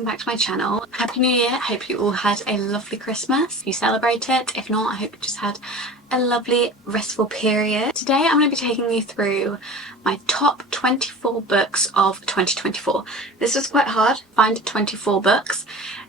welcome back to my channel. Happy New Year. I hope you all had a lovely Christmas. You celebrate it. If not, I hope you just had a lovely restful period. Today I'm going to be taking you through my top 24 books of 2024. This was quite hard to find 24 books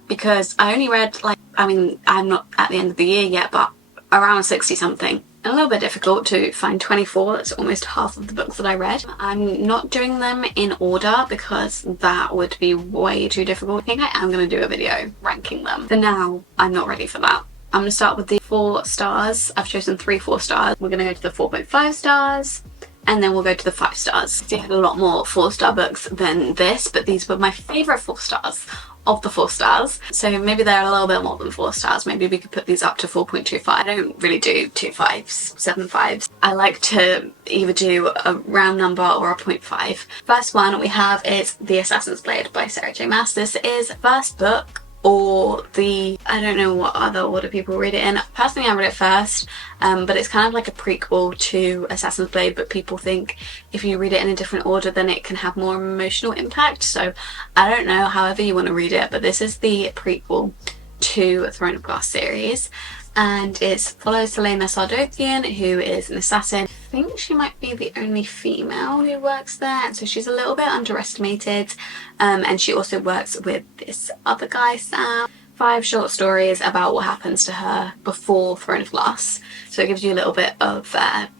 because I only read I'm not at the end of the year yet, but around 60 something. A little bit difficult to find 24, that's almost half of the books that I read. I'm not doing them in order because that would be way too difficult. I think I am going to do a video ranking them. For now, I'm not ready for that. I'm going to start with the 4 stars. I've chosen 3 4 stars. We're going to go to the 4.5 stars and then we'll go to the 5 stars. I had a lot more 4-star books than this, but these were my favourite 4 stars of the 4 stars, so maybe they're a little bit more than 4 stars. Maybe we could put these up to 4.25. I don't really do 2.5s, 7.5s. I like to either do a round number or a 0.5. First one we have is The Assassin's Blade by Sarah J Maas. This is first book, or I don't know what other order people read it in. Personally I read it first, but it's kind of like a prequel to Assassin's Blade, but people think if you read it in a different order then it can have more emotional impact, so I don't know, however you want to read it, but this is the prequel to Throne of Glass series, and it follows Helena Sardothian, who is an assassin. I think she might be the only female who works there, and so she's a little bit underestimated, and she also works with this other guy, Sam. 5 short stories about what happens to her before Throne of Glass, so it gives you a little bit of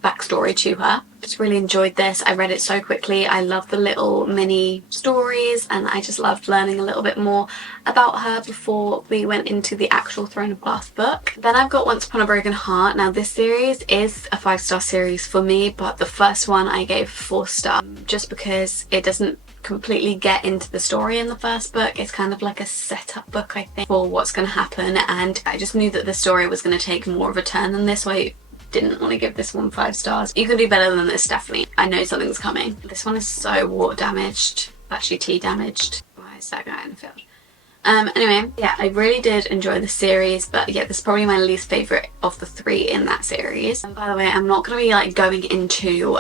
backstory to her. Just really enjoyed this. I read it so quickly. I love the little mini stories and I just loved learning a little bit more about her before we went into the actual Throne of Glass book. Then I've got Once Upon a Broken Heart. Now this series is a 5-star series for me, but the first one I gave 4 stars just because it doesn't completely get into the story in the first book. It's kind of like a setup book, I think, for what's going to happen, and I just knew that the story was going to take more of a turn than this, so I didn't want to give this one 5 stars. You can do better than this, definitely. I know something's coming. This one is so water damaged, actually tea damaged. Why is that guy in the field? Anyway, yeah, I really did enjoy the series, but yeah, this is probably my least favourite of the 3 in that series. And by the way, I'm not going to be like going into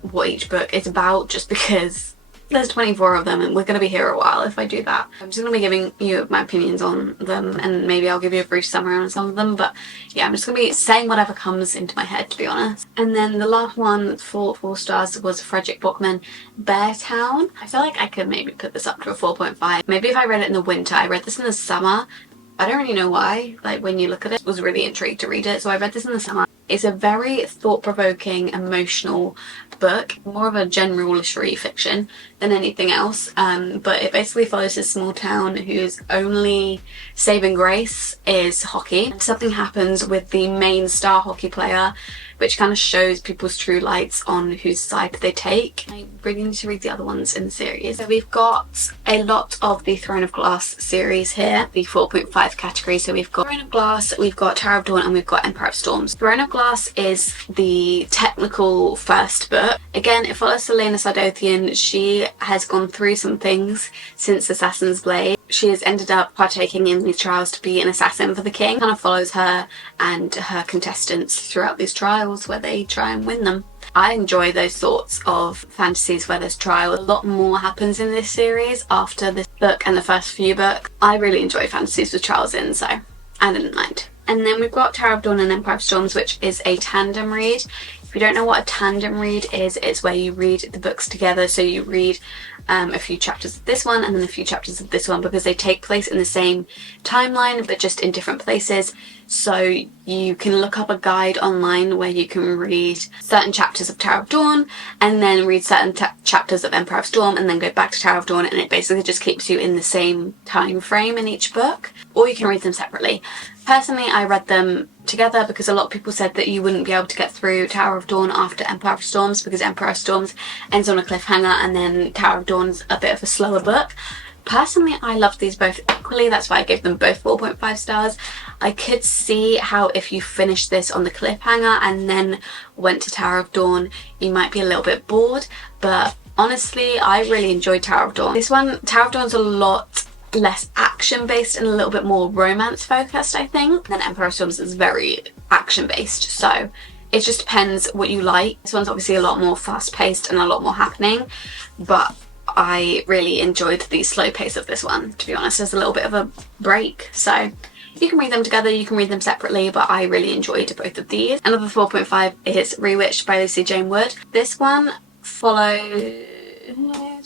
what each book is about, just because there's 24 of them and we're going to be here a while if I do that. I'm just going to be giving you my opinions on them, and maybe I'll give you a brief summary on some of them, but yeah, I'm just going to be saying whatever comes into my head, to be honest. And then the last one for 4 stars was Frederick Bachman, Bear Town. I feel like I could maybe put this up to a 4.5. Maybe if I read it in the winter. I read this in the summer. I don't really know why, like when you look at it, I was really intrigued to read it, so I read this in the summer. It's a very thought-provoking, emotional book, more of a general literary fiction than anything else, but it basically follows this small town whose only saving grace is hockey. And something happens with the main star hockey player which kind of shows people's true lights on whose side they take. I really need to read the other ones in the series. So we've got a lot of the Throne of Glass series here, the 4.5 category. So we've got Throne of Glass, we've got Tower of Dawn, and we've got Empire of Storms. Throne of Glass is the technical first book. Again, it follows Helena Sardothian. She has gone through some things since Assassin's Blade. She has ended up partaking in these trials to be an assassin for the king. Kind of follows her and her contestants throughout these trials where they try and win them. I enjoy those sorts of fantasies where there's trial. A lot more happens in this series after this book and the first few books. I really enjoy fantasies with trials in, so I didn't mind. And then we've got Tower of Dawn and Empire of Storms, which is a tandem read. If you don't know what a tandem read is, it's where you read the books together. So you read a few chapters of this one and then a few chapters of this one, because they take place in the same timeline but just in different places. So you can look up a guide online where you can read certain chapters of Tower of Dawn and then read certain chapters of Empire of Storm and then go back to Tower of Dawn, and it basically just keeps you in the same time frame in each book, or you can read them separately. Personally, I read them together because a lot of people said that you wouldn't be able to get through Tower of Dawn after Empire of Storms because Empire of Storms ends on a cliffhanger and then Tower of Dawn's a bit of a slower book. Personally, I loved these both equally, that's why I gave them both 4.5 stars. I could see how if you finished this on the cliffhanger and then went to Tower of Dawn, you might be a little bit bored, but honestly, I really enjoyed Tower of Dawn. This one, Tower of Dawn's a lot less action based and a little bit more romance focused, I think. Then Empire of Storms is very action based, so it just depends what you like. This one's obviously a lot more fast paced and a lot more happening, but I really enjoyed the slow pace of this one, to be honest. There's a little bit of a break, so you can read them together, you can read them separately, but I really enjoyed both of these. Another 4.5 is Rewitched by Lucy Jane Wood. This one follows,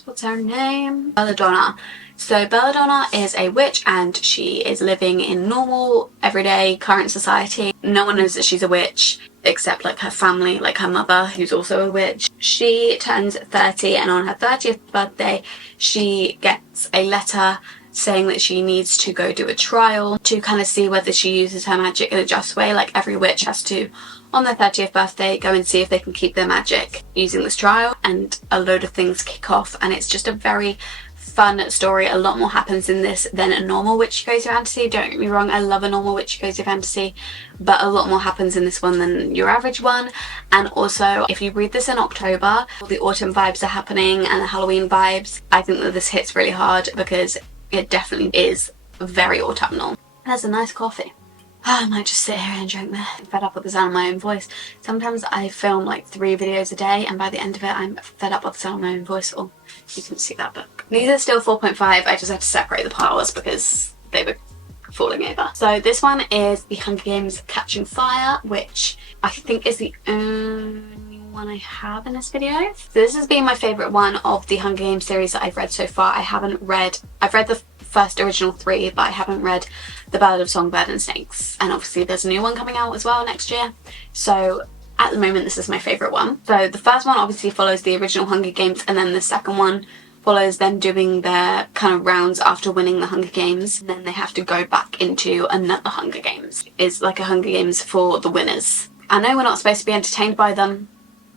what's her name? Belladonna. So Belladonna is a witch and she is living in normal, everyday, current society. No one knows that she's a witch except like her family, like her mother, who's also a witch. She turns 30 and on her 30th birthday she gets a letter saying that she needs to go do a trial to kind of see whether she uses her magic in a just way. Like every witch has to, on their 30th birthday, go and see if they can keep their magic using this trial, and a load of things kick off, and it's just a very fun story. A lot more happens in this than a normal witchy cozy fantasy. Don't get me wrong, I love a normal witchy cozy fantasy, but a lot more happens in this one than your average one. And also, if you read this in October, all the autumn vibes are happening and the Halloween vibes. I think that this hits really hard because it definitely is very autumnal. There's a nice coffee. I might just sit here and drink there. I'm fed up with the sound of my own voice. Sometimes I film like 3 videos a day and by the end of it I'm fed up with the sound of my own voice. Oh, you can see that book. These are still 4.5. I just had to separate the piles because they were falling over. So this one is The Hunger Games Catching Fire, which I think is the only one I have in this video. So this has been my favourite one of the Hunger Games series that I've read so far. I've read the first original 3, but I haven't read The Ballad of Songbird and Snakes, and obviously there's a new one coming out as well next year, so at the moment this is my favourite one. So the first one obviously follows the original Hunger Games, and then the second one follows them doing their kind of rounds after winning the Hunger Games, and then they have to go back into another Hunger Games. It's like a Hunger Games for the winners. I know we're not supposed to be entertained by them.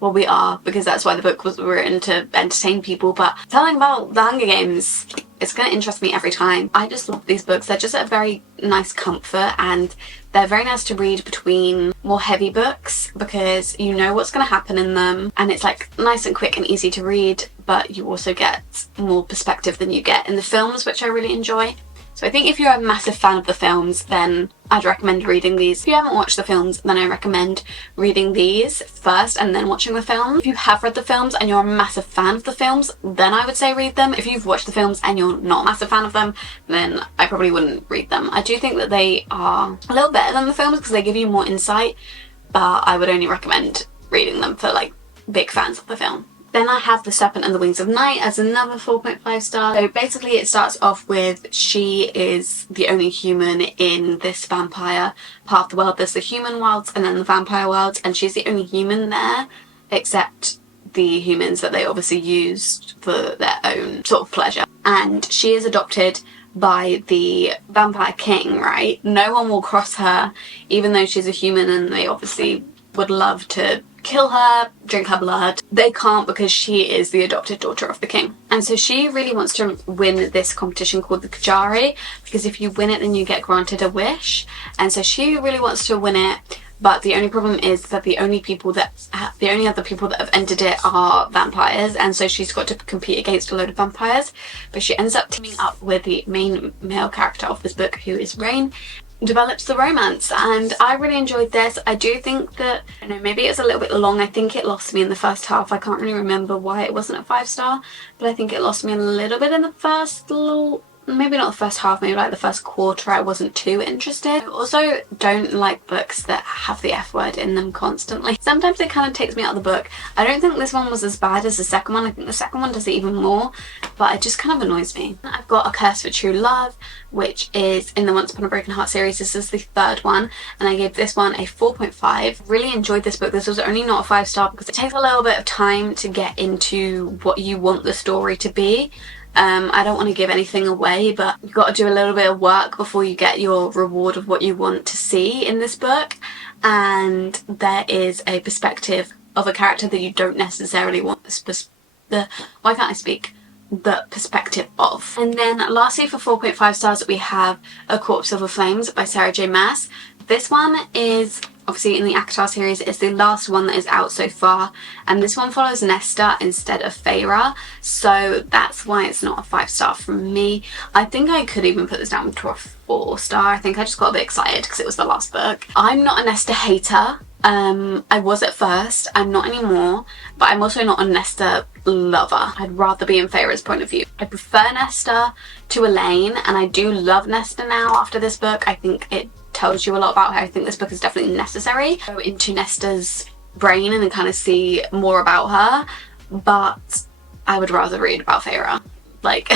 Well, we are, because that's why the book was written, to entertain people, but telling about the Hunger Games, it's going to interest me every time. I just love these books. They're just a very nice comfort, and they're very nice to read between more heavy books because you know what's going to happen in them, and it's like nice and quick and easy to read, but you also get more perspective than you get in the films, which I really enjoy. So I think if you're a massive fan of the films, then I'd recommend reading these. If you haven't watched the films, then I recommend reading these first and then watching the films. If you have read the films and you're a massive fan of the films, then I would say read them. If you've watched the films and you're not a massive fan of them, then I probably wouldn't read them. I do think that they are a little better than the films because they give you more insight, but I would only recommend reading them for like big fans of the film. Then I have The Serpent and the Wings of Night as another 4.5 star. So basically it starts off with she is the only human in this vampire part of the world. There's the human worlds and then the vampire worlds, and she's the only human there except the humans that they obviously used for their own sort of pleasure. And she is adopted by the vampire king, right? No one will cross her even though she's a human, and they obviously would love to kill her, drink her blood. They can't because she is the adopted daughter of the king. And so she really wants to win this competition called the Kajari, because if you win it then you get granted a wish. And so she really wants to win it, but the only problem is that the only other people that have entered it are vampires, and so she's got to compete against a load of vampires. But she ends up teaming up with the main male character of this book, who is Rain, develops the romance, and I really enjoyed this. I do think that, I don't know, maybe it's a little bit long. I think it lost me in the first half. I can't really remember why it wasn't a 5-star, but I think it lost me a little bit in the first maybe not the first half, maybe like the first quarter. I wasn't too interested. I also don't like books that have the F word in them constantly. Sometimes it kind of takes me out of the book. I don't think this one was as bad as the second one. I think the second one does it even more, but it just kind of annoys me. I've got A Curse for True Love, which is in the Once Upon a Broken Heart series. This is the third one, and I gave this one a 4.5. Really enjoyed this book. This was only not a 5-star because it takes a little bit of time to get into what you want the story to be. I don't want to give anything away, but you've got to do a little bit of work before you get your reward of what you want to see in this book, and there is a perspective of a character that you don't necessarily want the perspective of. And then lastly, for 4.5 stars, we have A Court of Silver Flames by Sarah J Maas. This one is obviously in the ACOTAR series. It's the last one that is out so far, and this one follows Nesta instead of Feyre, so that's why it's not a 5-star from me. I think I could even put this down to a 4-star. I think I just got a bit excited because it was the last book. I'm not a Nesta hater. I was at first, I'm not anymore, but I'm also not a Nesta lover. I'd rather be in Feyre's point of view. I prefer Nesta to Elaine, and I do love Nesta now after this book. I think it tells you a lot about her. I think this book is definitely necessary. Go into Nesta's brain and kind of see more about her, but I would rather read about Feyre. Like,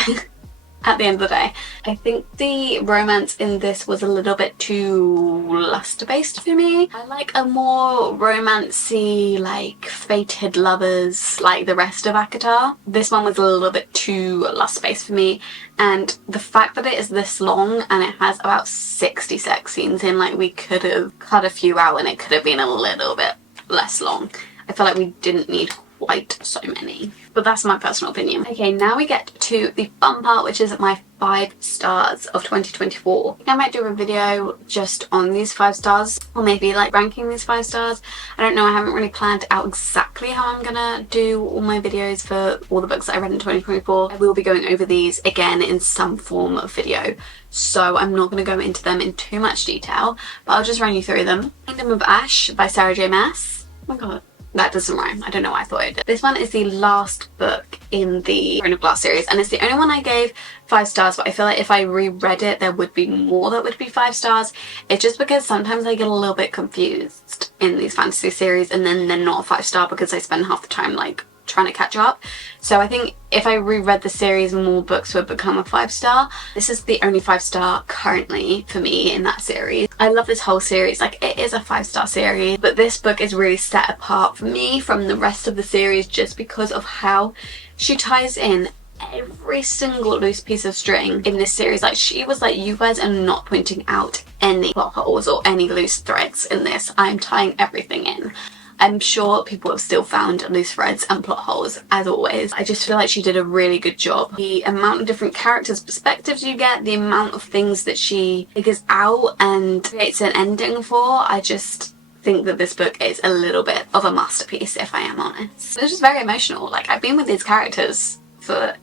at the end of the day. I think the romance in this was a little bit too lust-based for me. I like a more romancy, like fated lovers like the rest of ACOTAR. This one was a little bit too lust-based for me, and the fact that it is this long and it has about 60 sex scenes in, like, we could have cut a few out and it could have been a little bit less long. I feel like we didn't need quite so many, but that's my personal opinion. Okay, now we get to the fun part, which is my 5 stars of 2024. I think I might do a video just on these 5 stars, or maybe like ranking these 5 stars. I don't know, I haven't really planned out exactly how I'm gonna do all my videos for all the books that I read in 2024. I will be going over these again in some form of video, so I'm not going to go into them in too much detail, but I'll just run you through them. Kingdom of Ash by Sarah J Maas. Oh my god, that doesn't rhyme. I don't know why I thought it did. This one is the last book in the Throne of Glass series, and it's the only one I gave 5 stars, but I feel like if I reread it there would be more that would be 5 stars. It's just because sometimes I get a little bit confused in these fantasy series and then they're not a 5-star because I spend half the time like trying to catch up. So I think if I reread the series, more books would become a 5-star. This is the only 5-star currently for me in that series. I love this whole series, like it is a 5-star series, but this book is really set apart for me from the rest of the series just because of how she ties in every single loose piece of string in this series. Like, she was like, you guys are not pointing out any plot holes or any loose threads in this. I'm tying everything in. I'm sure people have still found loose threads and plot holes, as always. I just feel like she did a really good job. The amount of different characters' perspectives you get, the amount of things that she figures out and creates an ending for, I just think that this book is a little bit of a masterpiece, if I am honest. It's just very emotional. Like, I've been with these characters for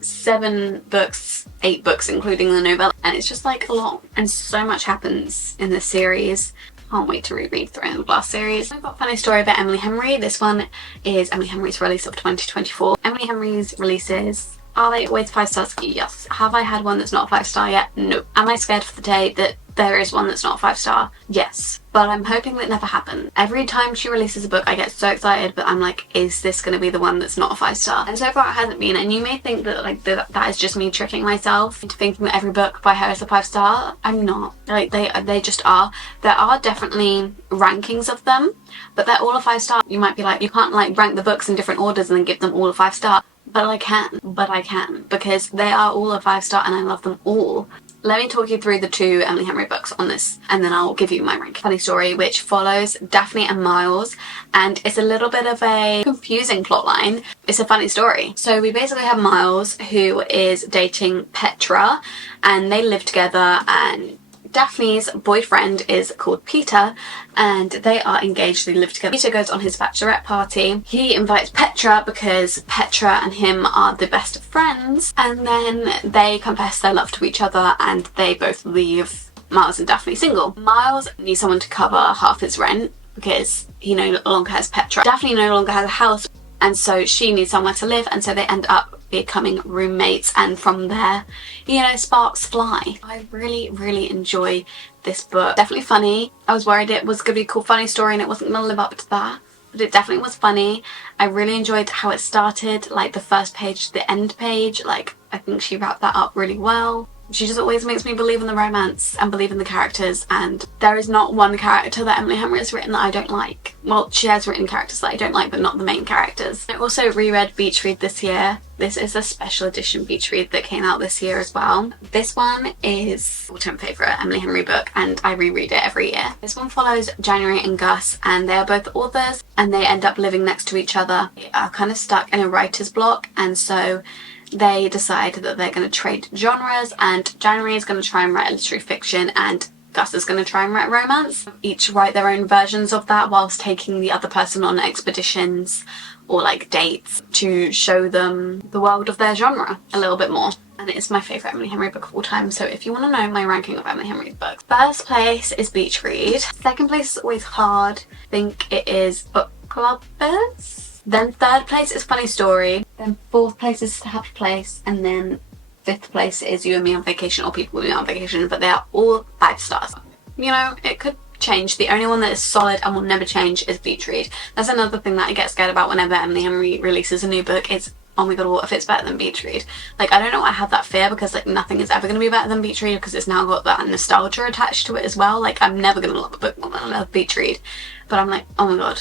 7 books, 8 books including the novella, and it's just like a lot, and so much happens in this series. Can't wait to reread Throne of Glass series. I've got a funny story about Emily Henry. This one is Emily Henry's release of 2024. Emily Henry's releases, are they always 5 stars? Yes. Have I had one that's not a 5-star yet? No. Am I scared for the day that there is one that's not a 5-star? Yes. But I'm hoping that never happens. Every time she releases a book I get so excited, but I'm like, is this going to be the one that's not a 5-star? And so far it hasn't been, and you may think that like that is just me tricking myself into thinking that every book by her is a 5-star. I'm not. Like, they just are. There are definitely rankings of them, but they're all a 5-star. You might be like, you can't like rank the books in different orders and then give them all a 5-star. But I can, because they are all a 5-star and I love them all. Let me talk you through the 2 Emily Henry books on this, and then I'll give you my rank. Funny story which follows Daphne and Miles, and it's a little bit of a confusing plotline. It's a funny story. So we basically have Miles, who is dating Petra, and they live together, and Daphne's boyfriend is called Peter, and they are engaged, they live together. Peter goes on his bachelorette party. He invites Petra because Petra and him are the best of friends, and then they confess their love to each other and they both leave Miles and Daphne single. Miles needs someone to cover half his rent because he no longer has Petra. Daphne no longer has a house, and so she needs somewhere to live, and so they end up becoming roommates, and from there, you know, sparks fly. I really enjoy this book. Definitely funny. I was worried it was gonna be a cool funny story and it wasn't gonna live up to that, but it definitely was funny. I really enjoyed how it started, like the first page to the end page. Like, I think she wrapped that up really well. She just always makes me believe in the romance and believe in the characters, and there is not one character that Emily Henry has written that I don't like. Well, she has written characters that I don't like, but not the main characters. I also reread Beach Read this year. This is a special edition Beach Read that came out this year as well. This one is all-time favourite Emily Henry book, and I reread it every year. This one follows January and Gus, and they are both authors, and they end up living next to each other. They are kind of stuck in a writer's block, and so they decide that they're going to trade genres, and January is going to try and write literary fiction and Gus is going to try and write romance. Each write their own versions of that whilst taking the other person on expeditions or like dates to show them the world of their genre a little bit more. and it's my favourite Emily Henry book of all time. So if you want to know my ranking of Emily Henry's books, first place is Beach Read, second place is always hard, I think it is Book Clubbers, then third place is Funny Story, then fourth place is Happy Place, and then fifth place is You and Me on Vacation or People with Me on Vacation, but they are all 5 stars. You know, it could change. The only one that is solid and will never change is Beach Read. That's another thing that I get scared about whenever Emily Henry releases a new book. It's, oh my god, what if it's better than Beach Read? Like, I don't know why I have that fear, because like nothing is ever going to be better than Beach Read, because it's now got that nostalgia attached to it as well. Like, I'm never going to love a book more than I love Beach Read, but I'm like, oh my god,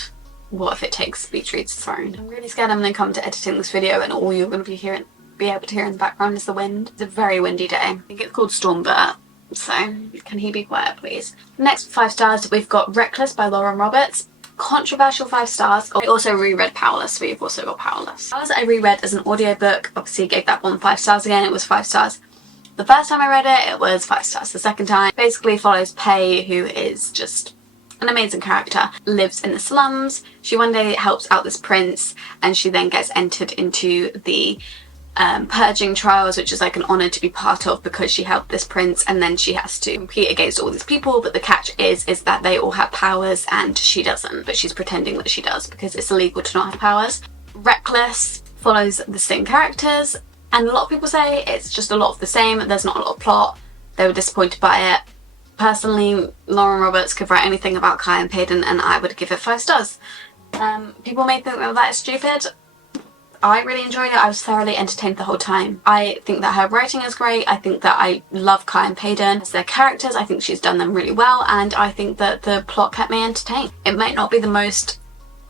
what if it takes Beach Read's throne? I'm really scared I'm going to come to editing this video and all you're going to be able to hear in the background is the wind. It's a very windy day. I think it's called Stormbert, so can he be quiet please? Next 5 stars, we've got Reckless by Lauren Roberts. Controversial 5 stars. I also reread Powerless, so we've also got Powerless. Powerless I reread as an audiobook, obviously gave that one 5 stars again, it was 5 stars. The first time I read it, it was 5 stars. The second time basically follows Pei, who is just an amazing character, lives in the slums. She one day helps out this prince, and she then gets entered into the purging trials, which is like an honour to be part of because she helped this prince, and then she has to compete against all these people, but the catch is that they all have powers and she doesn't, but she's pretending that she does because it's illegal to not have powers. Reckless follows the same characters, and a lot of people say it's just a lot of the same, there's not a lot of plot. They were disappointed by it. Personally, Lauren Roberts could write anything about Kai and Payton and I would give it 5 stars. People may think that is stupid. I really enjoyed it. I was thoroughly entertained the whole time. I think that her writing is great. I think that I love Kai and Payton as their characters. I think she's done them really well, and I think that the plot kept me entertained. It might not be the most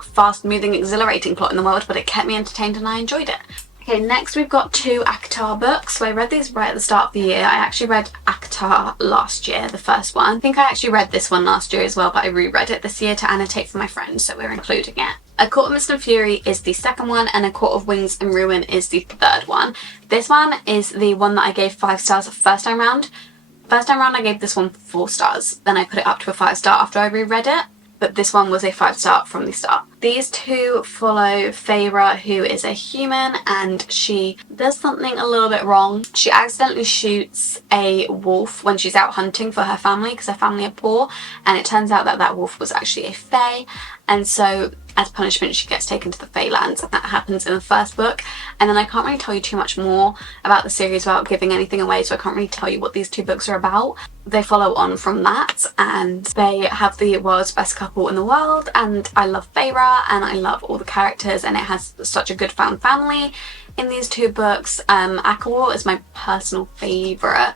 fast-moving, exhilarating plot in the world, but it kept me entertained and I enjoyed it. Okay, next we've got 2 ACOTAR books. So I read these right at the start of the year. I actually read ACOTAR last year, the first one. I think I actually read this one last year as well, but I reread it this year to annotate for my friends, so we're including it. A Court of Mist and Fury is the second one, and A Court of Wings and Ruin is the third one. This one is the one that I gave 5 stars first time round. First time round I gave this one 4 stars, then I put it up to a 5 star after I reread it, but this one was a 5 star from the start. These 2 follow Feyre, who is a human, and she does something a little bit wrong. She accidentally shoots a wolf when she's out hunting for her family, because her family are poor, and it turns out that that wolf was actually a fae, and so as punishment she gets taken to the Feylands, and that happens in the first book. And then I can't really tell you too much more about the series without giving anything away, so I can't really tell you what these 2 books are about. They follow on from that, and they have the world's best couple in the world, and I love Feyre and I love all the characters, and it has such a good found family in these 2 books. ACOWAR is my personal favourite,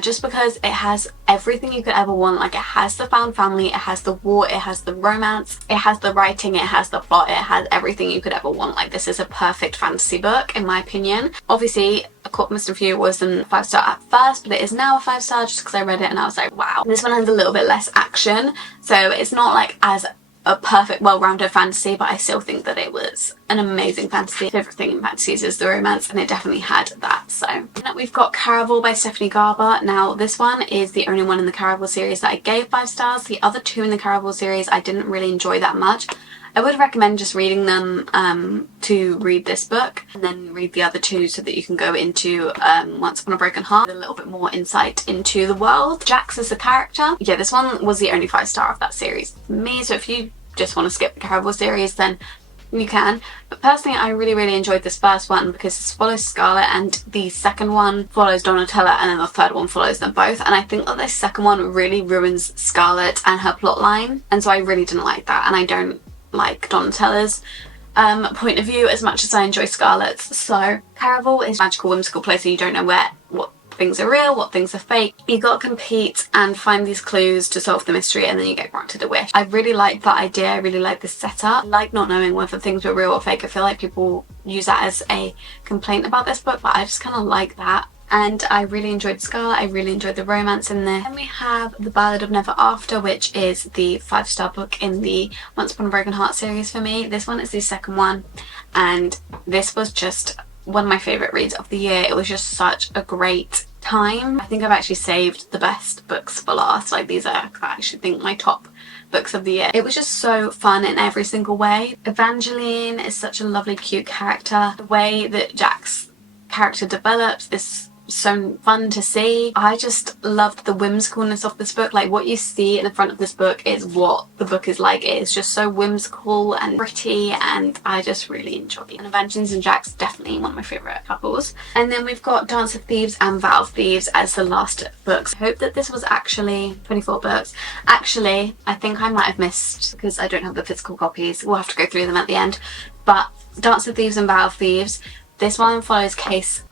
just because it has everything you could ever want. Like, it has the found family, it has the war, it has the romance, it has the writing, it has the plot, it has everything you could ever want. Like, this is a perfect fantasy book in my opinion. Obviously A Court of Mist and Fury wasn't 5 star at first, but it is now a 5 star just because I read it and I was like, wow. This one has a little bit less action, so it's not like as a perfect well-rounded fantasy, but I still think that it was an amazing fantasy. My favourite thing in fantasies is the romance, and it definitely had that. So then we've got Caraval by Stephanie Garber. Now this one is the only one in the Caraval series that I gave 5 stars. The other 2 in the Caraval series I didn't really enjoy that much. I would recommend just reading them to read this book, and then read the other 2 so that you can go into Once Upon a Broken Heart with a little bit more insight into the world. Jax is the character. Yeah, this one was the only 5 star of that series for me, so if you just want to skip the Caraval series then you can. But personally I really enjoyed this first one because this follows Scarlet, and the second one follows Donatella, and then the third one follows them both, and I think that this second one really ruins Scarlet and her plotline, and so I really didn't like that, and I don't like Donatella's point of view as much as I enjoy Scarlet's. So Caraval is a magical whimsical place and you don't know what things are real, what things are fake. You gotta compete and find these clues to solve the mystery, and then you get granted a wish. I really like that idea, I really like this setup. I like not knowing whether things were real or fake. I feel like people use that as a complaint about this book, but I just kind of like that. And I really enjoyed Scarlet, I really enjoyed the romance in there. Then we have The Ballad of Never After, which is the 5 star book in the Once Upon a Broken Heart series for me. This one is the second one, and this was just one of my favourite reads of the year. It was just such a great time. I think I've actually saved the best books for last. Like, these are, I actually think, my top books of the year. It was just so fun in every single way. Evangeline is such a lovely cute character. The way that Jack's character develops is so fun to see. I just loved the whimsicalness of this book. Like, what you see in the front of this book is what the book is like. It is just so whimsical and pretty, and I just really enjoyed it. And Evangeline and Jack's definitely one of my favourite couples. And then we've got Dance of Thieves and Vow of Thieves as the last books. I hope that this was actually 24 books. Actually, I think I might have missed, because I don't have the physical copies. We'll have to go through them at the end. But Dance of Thieves and Vow of Thieves, this one follows Jace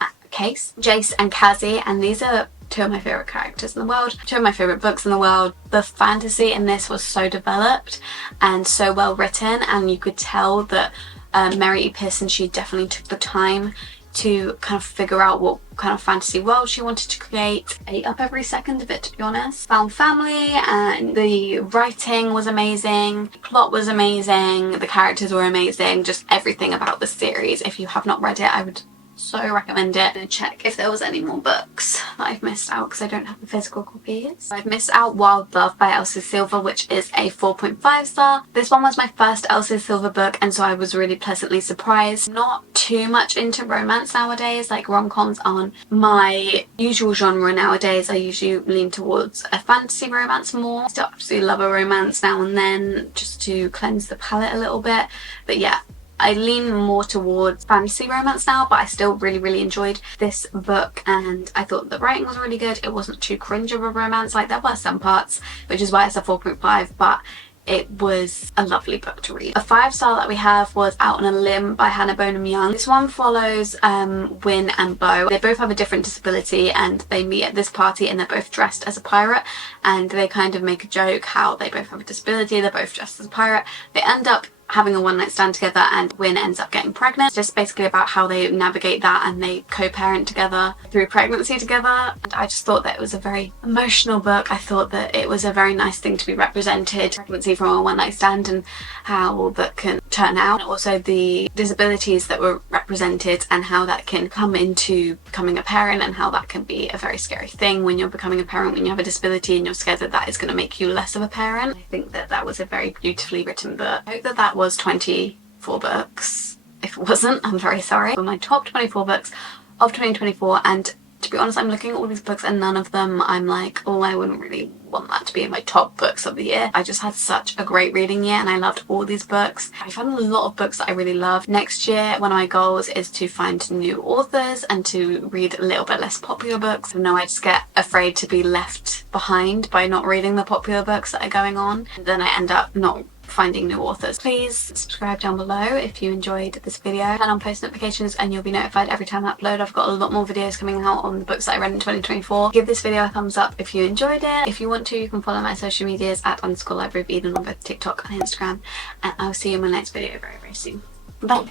and Cassie, and these are two of my favourite characters in the world, two of my favourite books in the world. The fantasy in this was so developed and so well written, and you could tell that Mary E. Pearson, she definitely took the time to kind of figure out what kind of fantasy world she wanted to create. I ate up every second of it, to be honest. Found family, and the writing was amazing, the plot was amazing, the characters were amazing, just everything about the series. If you have not read it, I would so recommend it. I'm gonna check if there was any more books that I've missed out, because I don't have the physical copies. I've missed out Wild Love by Elsie Silver, which is a 4.5 star. This one was my first Elsie Silver book, and so I was really pleasantly surprised. Not too much into romance nowadays, like rom-coms aren't my usual genre nowadays. I usually lean towards a fantasy romance more. I still absolutely love a romance now and then, just to cleanse the palate a little bit, but yeah, I lean more towards fantasy romance now, but I still really enjoyed this book, and I thought the writing was really good. It wasn't too cringe of a romance. Like, there were some parts, which is why it's a 4.5, but it was a lovely book to read. A 5-star that we have was Out on a Limb by Hannah Bonham Young. This one follows Win and Bo. They both have a different disability, and they meet at this party, and they're both dressed as a pirate, and they kind of make a joke how they both have a disability, they're both dressed as a pirate. They end up having a one-night stand together, and Win ends up getting pregnant. It's just basically about how they navigate that, and they co-parent together through pregnancy together. And I just thought that it was a very emotional book. I thought that it was a very nice thing to be represented, pregnancy from a one-night stand and how that can turn out. And also the disabilities that were represented and how that can come into becoming a parent, and how that can be a very scary thing when you're becoming a parent, when you have a disability and you're scared that that is going to make you less of a parent. I think that that was a very beautifully written book. I hope that that was 24 books. If it wasn't, I'm very sorry. For my top 24 books of 2024, and to be honest, I'm looking at all these books and none of them I'm like, oh, I wouldn't really want that to be in my top books of the year. I just had such a great reading year, and I loved all these books. I found a lot of books that I really love. Next year, one of my goals is to find new authors and to read a little bit less popular books. I know I just get afraid to be left behind by not reading the popular books that are going on, and then I end up not finding new authors. Please subscribe down below if you enjoyed this video. Turn on post notifications and you'll be notified every time I upload. I've got a lot more videos coming out on the books that I read in 2024. Give this video a thumbs up if you enjoyed it. If you want to, you can follow my social medias at _libraryofeden on both TikTok and Instagram, and I'll see you in my next video very soon. Bye!